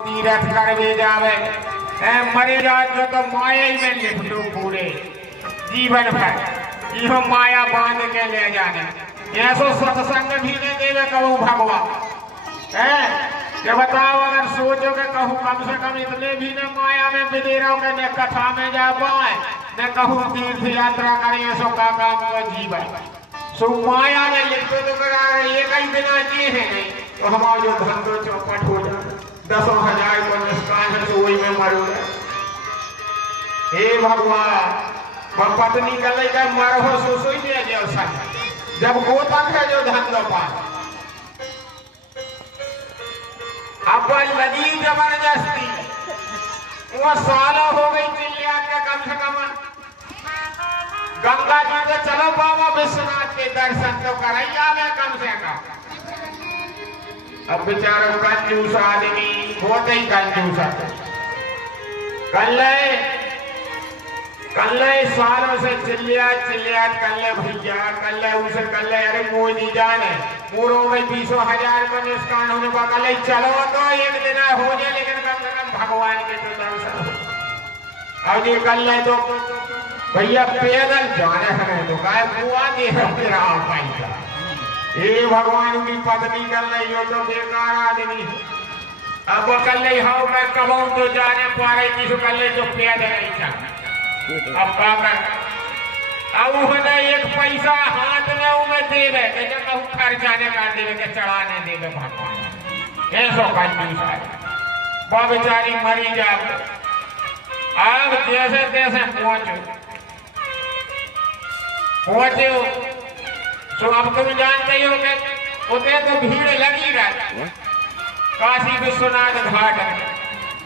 तीरथ कर भी जावे मरे जात जो तो माया ही में लिपटू पूरे जीवन भर यो माया बांध के ले जाने ऐसो सत्संग भी नहीं देवे कहूँ भगवान ये बताओ अगर सोचो के कहूँ कम से कम इतने भी न माया में बिदेरों के न कथा में जा पाए न कहूँ तीर्थ यात्रा करें ऐसो का काम का जीवन सो माया में लिपटो तो करा ये कई बिना जी है नहीं तो हमारा जो धन तो चौपट हो जाए 10,000 को निष्कान है तो वही में मरो हे भगवान पत्नी का लेकर मरो सो ही दिया जाओ सन जब गोतक है जो धन दो पास अब लगी जबरदस्ती वो सालों हो गई चिल्लिया के कम से कम गंगा जी के चलो बाबा विश्वनाथ के दर्शन तो करैया में कम से कम अब बेचारा कंजूस आदमी होते ही कंजूस कल सालों से चिल्लिया कल भैया कल उसे कल अरे मोदी जाने पूरों में 20,000 का निष्कान होने का कल चलो तो एक दिन हो जाए लेकिन कम से कम भगवान के तो दर्शन हो अब ये कल तो भैया पैदल जाने हमें तो काय बुआ दे तेरा पाई हे भगवान की पत्नी कर रही हो तो बेकार आदमी अब वो कर रही हाउ मैं कबू तो जाने पा रही थी कर रही तो पैदल नहीं था अब का कर अब उन्हें एक पैसा हाथ में उन्हें दे रहे जब कहूँ खर्चाने का दे के चढ़ाने दे दे भगवान ऐसा कंजूस है वो बेचारी मरी जा अब जैसे तैसे पहुंचे तो अब तुम जानते हो कि उतने तो भीड़ लगी रहती काशी विश्वनाथ घाट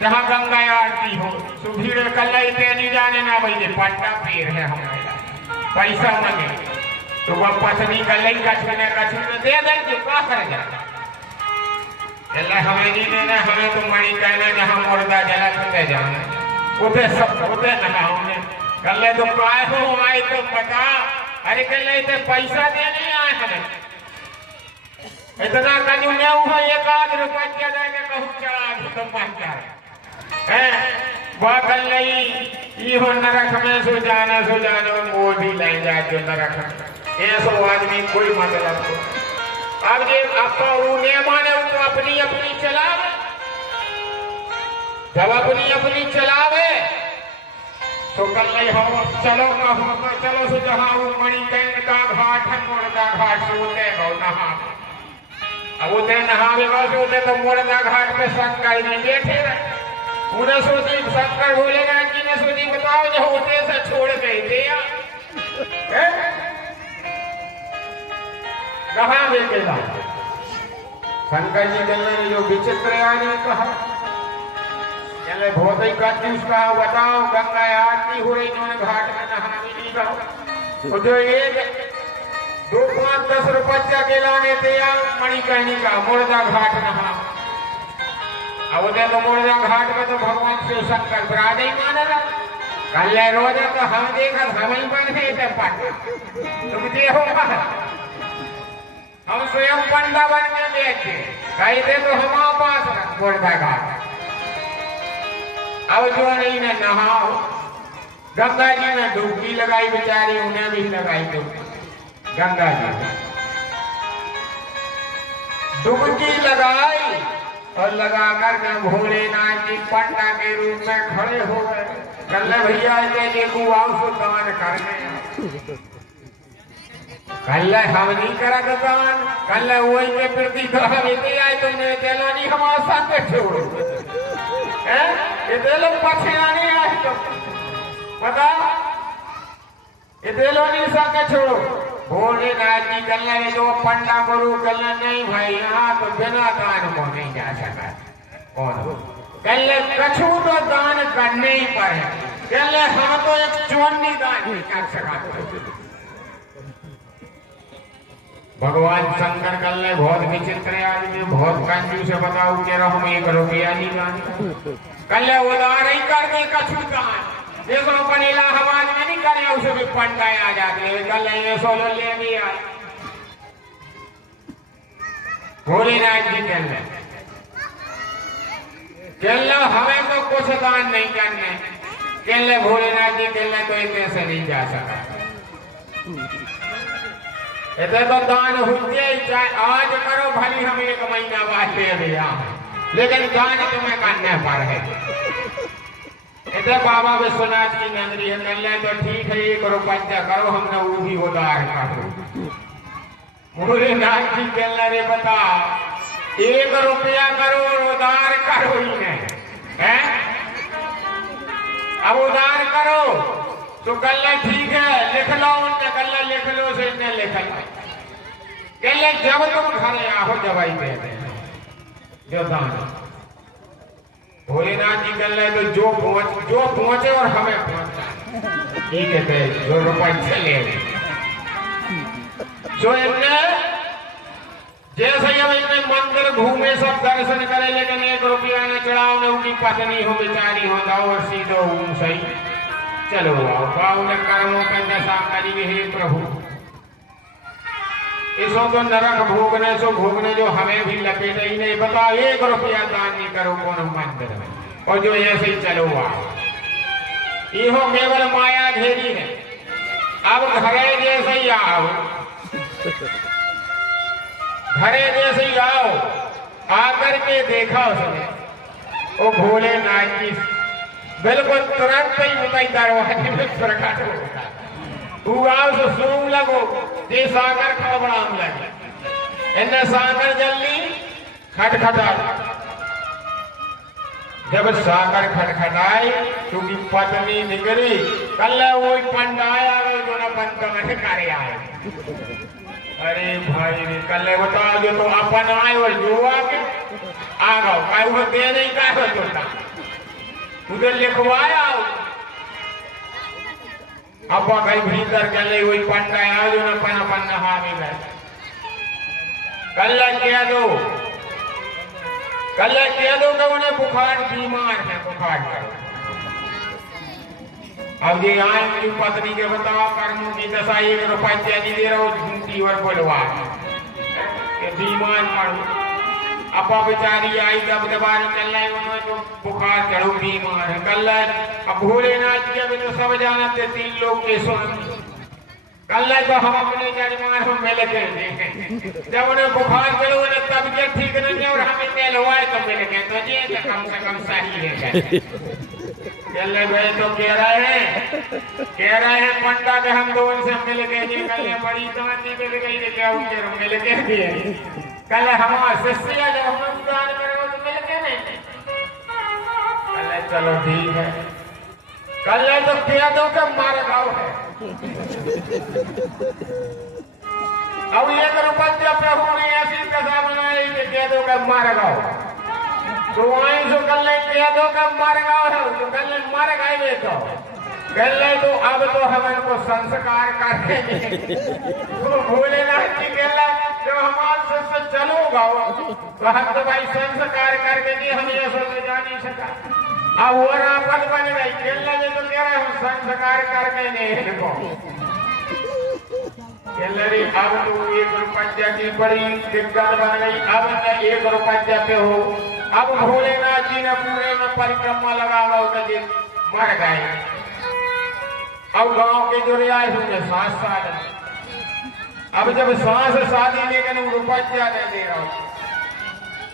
जहाँ गंगा आरती हो तो भीड़ कल नहीं जाने ना भाई पट्टा पेड़ है हमारे पैसा मगे तो वह पत्नी कल कछने दे दे जो का कर जाता हमें नहीं देना हमें तो मणि कहना जहाँ मुर्दा जला छुटे जाना उठे सब उठे नहाओगे कल तो काय हो आए तो बता अरे कल इतने पैसा देने आए हमें इतना कजू में हुआ 1 रुपया जाएगा कहूँ चढ़ा तो पहुंचा है वह कल नहीं हो नरक में सो जाना वो भी ले जाए जो नरक ऐसो आदमी कोई मतलब नहीं अब ये आपको उन्हें माने तो अपनी चलावे जब अपनी चलावे तो कल नहीं हम चलो सो जहाँ वो मणिकर्ण का घाट है मुर्दा घाट से उतरे गो नहा अब उतरे नहावे होते तो मुर्दा घाट पे शंकर जी बैठे रहे उन्हें सोची शंकर भोलेनाथ जी ने सोची बताओ जो होते से छोड़ गए थे कहाँ बेचेगा शंकर जी ने जो विचित्र आने कहा बहुत ही कंजूस का बताओ गंगा आरती हो रही इन्होंने घाट में नहा भी नहीं रहो जो एक 2, 5, 10 रुपया के लाने थे मणिकर्णी का मुर्दा घाट नहा अब उधर तो मुर्दा घाट में तो भगवान शिव शंकर बराज ही माना रहा कल रोजा तो हम देखा हम ही बने तुम देखो हम स्वयं पंडा बन में बैठे कहते तो हमारे पास मुर्दा घाट अब जो नहीं ने नहाओ गंगा जी ने डुबकी लगाई बेचारी उन्हें भी लगाई गंगा जी डुबकी लगाई और लगाकर के भोलेनाथ जी पंडा के रूप में खड़े हो गए कल भैया देखो आओ सो दान करने कल हम नहीं करा दान कल वही के प्रति आए तुमने तेलानी हमारे साथ छोड़ो ये लोग पक्षी आने आए तो पता ये लोग नहीं सके छोड़ो भोलेनाथ जी कल जो पंडा गुरु कल नहीं भाई यहाँ तो बिना दान को नहीं जा सका कौन कल कछु तो दान करने ही पर है कल हम तो एक चोनी दान नहीं कर सका भगवान शंकर कल ने बहुत विचित्र आदमी बहुत कंजूस से बताओ के रहो 1 रुपया नहीं दान कल उदार ही कर दे कछु दान देखो अपन इलाहाबाद में नहीं करे उसे भी पंडा आ जाते कल ये सोलो ले भी आए भोलेनाथ जी कल कहला हमें तो कुछ दान नहीं करने, कहले भोलेनाथ जी कहले तो इतने से नहीं जा सका, इतने तो दान होते चाहे आज करो भली हम 1 महीना बाद ले दिया, लेकिन दान तुम्हें करने पर है। इतने बाबा विश्वनाथ की नगरी है, कहले तो ठीक है 1 रुपया करो, हमने वो भी उधार करो। भोलेनाथ जी कहले रे बता 1 रुपया करो और उधार करो ही नहीं है, अब उधार करो तो कहले ठीक है लिख लो, उनने कहले लिख लो से इन्हें लिख लो, कहले जब तुम घर आओ दवाई दे दे जो दान। भोलेनाथ जी कहले तो जो पहुंचे और हमें पहुंचा ठीक है, 2 रुपये ले जो इनने जैसे ही इतने मंदिर घूमे सब दर्शन करे, लेकिन 1 रुपया न चढ़ाओ न उनकी पत्नी हो बेचारी हो जाओ और सीधो सही चलो आओ पाओ न कर्मों का दशा करी हे प्रभु, इसो तो नरक भोगने सो भोगने जो हमें भी लपेटे ही नहीं, बताओ 1 रुपया दान नहीं करो कौन मंदिर में, और जो ऐसे ही चलो आओ, इहो केवल माया घेरी है। अब घरे जैसे ही आओ, घरे जैसे ही आओ, आकर के देखा उसने वो भोलेनाथ जी बिल्कुल तुरंत ही बताई दरवाजे में प्रकट हो गया, तू आओ तो सूंघ लगो ये सागर खबराम लगे, इन्हें सागर जल्दी खटखटा, जब सागर खटखटाई क्योंकि पत्नी निकली, कल वो पंडाया जो न पंत में करे आए, अरे भाई रे कल बताओ जो तो अपन आए और जो आके आ गो काय वो दे नहीं काय हो जोता उधर लिखवाया, अब कहीं भीतर चले वही पंडाया जो न पन अपन नहा में गए, कल कह दो कि उन्हें बुखार बीमार है, बुखार करो। अब ये आए मेरी पत्नी के बताओ कर्मों की दशा 1 रुपया नहीं दे रहा हूँ झूठी और बोलवा बीमार पड़ो, अपा बेचारी आई जब दबारी चल रही उन्होंने तो बुखार चढ़ो बीमार है, कल अब भोलेनाथ जी अभी तो सब जानते 3 लोग के सुन, कल तो हम अपने जजमान हम मिल के जब उन्हें बुखार चढ़ो उन्हें तबीयत ठीक नहीं है और हमें नहलवाए तो मिल गए, तो ये कम से कम सही है। चले गए तो कह रहे हैं पंडा के हम दो उनसे मिल गए जी, कल बड़ी दानी मिल गई ने क्या उनके मिल के दिए, कल हमारा शिष्य जब हम दान करो तो मिल के नहीं, कल चलो ठीक है, कल तो कह दो कि मार खाओ है, अब 1 रुपया पे होने ऐसी दशा बनाई कह दो कि मार खाओ, तो वहीं जो कल कह दो कि मर गए तो कल मर गए तो कल तो अब तो हम इनको संस्कार करेंगे, तो भोलेनाथ जी कहला जब हमारे से चलो गाओ तो हम तो भाई संस्कार करके नहीं हम ये सोच जा नहीं सका, अब वो रापद बन गई, कहला ये तो कह रहे हम संस्कार करके नहीं इनको, कहला रे अब तो 1 रुपया की बड़ी दिक्कत बन गई, अब 1 रुपया पे हो, अब भोलेनाथ जी ने पूरे में परिक्रमा लगा मर गए, अब गांव के जो रियाज होंगे 7 साल, अब जब सांस शादी लेकिन रुपया नहीं दे रहा हूं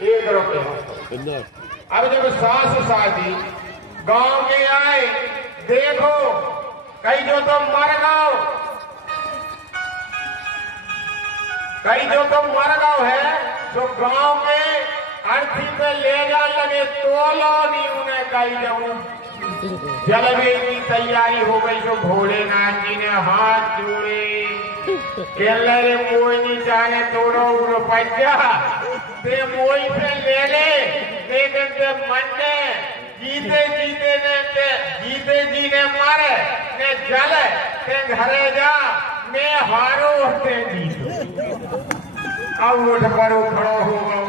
1 रुपया, अब जब सांस शादी गांव के आए देखो कहीं जो तुम मर गओ, कहीं जो तुम मर गओ है तो गांव के अर्थी पे ले जा लगे तोलो नहीं उन्हें कही जाऊं, जलवे की तैयारी हो गई तो भोलेनाथ जी ने हाथ जोड़े, कहले रे मोई नहीं चाहे तोड़ो रुपया ते मोई पे ले ले, लेकिन ते मन ने जीते जी ने मारे ने जले ते घरे जा मैं हारो ते जीतो, अब उठ पड़ो खड़ो हो गओ,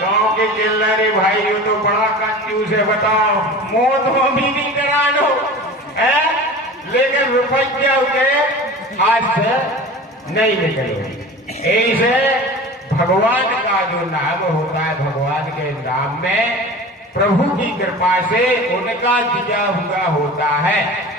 गाँव के केला रे भाई हो तो बड़ा कंजूस है, बताओ मौत हो भी नहीं करा लो है, लेकिन रुपया उसे आज से नहीं निकलेगा, ऐसे भगवान का जो नाम होता है भगवान के नाम में प्रभु की कृपा से उनका दिया हुआ होता है।